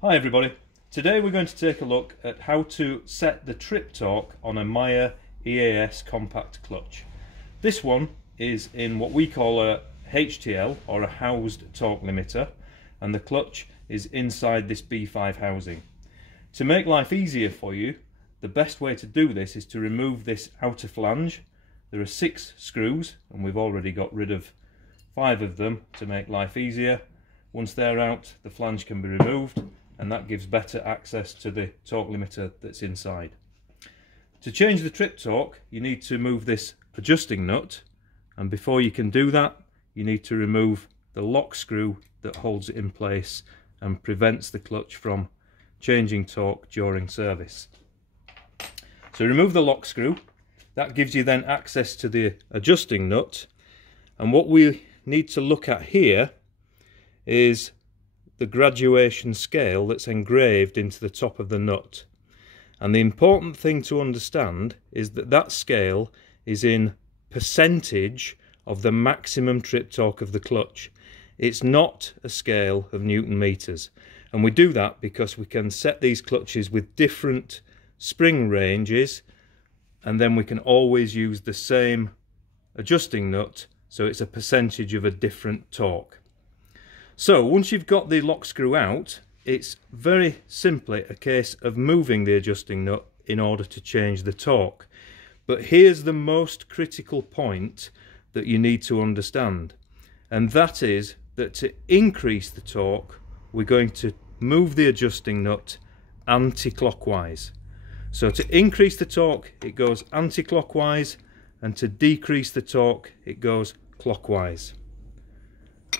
Hi everybody, today we're going to take a look at how to set the trip torque on a Meyer EAS-Compact clutch. This one is in what we call a HTL, or a housed torque limiter, and the clutch is inside this B5 housing. To make life easier for you, the best way to do this is to remove this outer flange. There are 6 screws and we've already got rid of 5 of them to make life easier. Once they're out, the flange can be removed, and that gives better access to the torque limiter that's inside. To change the trip torque, you need to move this adjusting nut, and before you can do that, you need to remove the lock screw that holds it in place and prevents the clutch from changing torque during service. So remove the lock screw. That gives you then access to the adjusting nut, and what we need to look at here is the graduation scale that's engraved into the top of the nut. And the important thing to understand is that that scale is in percentage of the maximum trip torque of the clutch. It's not a scale of Newton meters, and we do that because we can set these clutches with different spring ranges, and then we can always use the same adjusting nut, so it's a percentage of a different torque. So once you've got the lock screw out, it's very simply a case of moving the adjusting nut in order to change the torque. But here's the most critical point that you need to understand, and that is that to increase the torque, we're going to move the adjusting nut anti-clockwise. So to increase the torque, it goes anti-clockwise, and to decrease the torque, it goes clockwise.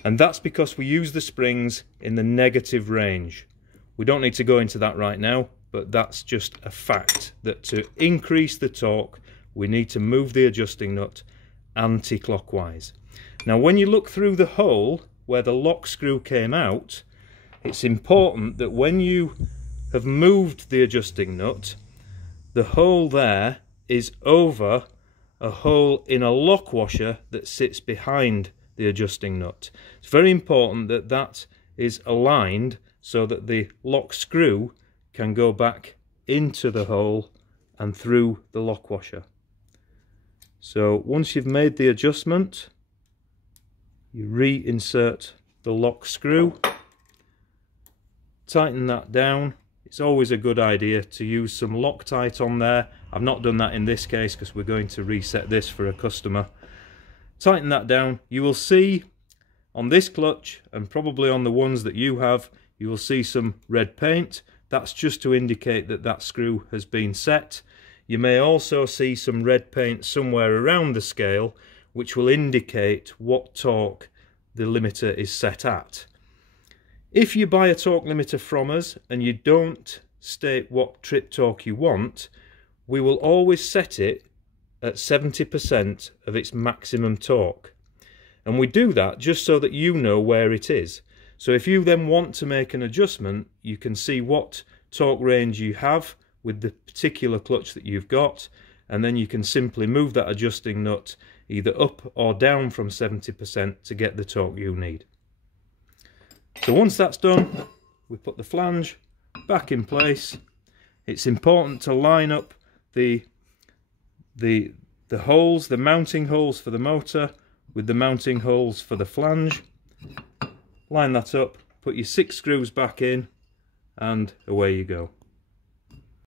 And that's because we use the springs in the negative range. We don't need to go into that right now, but that's just a fact, that to increase the torque, we need to move the adjusting nut anti-clockwise. Now when you look through the hole where the lock screw came out, it's important that when you have moved the adjusting nut, the hole there is over a hole in a lock washer that sits behind the adjusting nut. It's very important that that is aligned so that the lock screw can go back into the hole and through the lock washer. So once you've made the adjustment, you reinsert the lock screw, tighten that down. It's always a good idea to use some Loctite on there. I've not done that in this case because we're going to reset this for a customer. Tighten that down. You will see on this clutch, and probably on the ones that you have, you will see some red paint. That's just to indicate that that screw has been set. You may also see some red paint somewhere around the scale, which will indicate what torque the limiter is set at. If you buy a torque limiter from us and you don't state what trip torque you want, we will always set it at 70% of its maximum torque. And we do that just so that you know where it is. So if you then want to make an adjustment, you can see what torque range you have with the particular clutch that you've got, and then you can simply move that adjusting nut either up or down from 70% to get the torque you need. So once that's done, we put the flange back in place. It's important to line up the holes, the mounting holes for the motor with the mounting holes for the flange. Line that up, put your 6 screws back in, and away you go.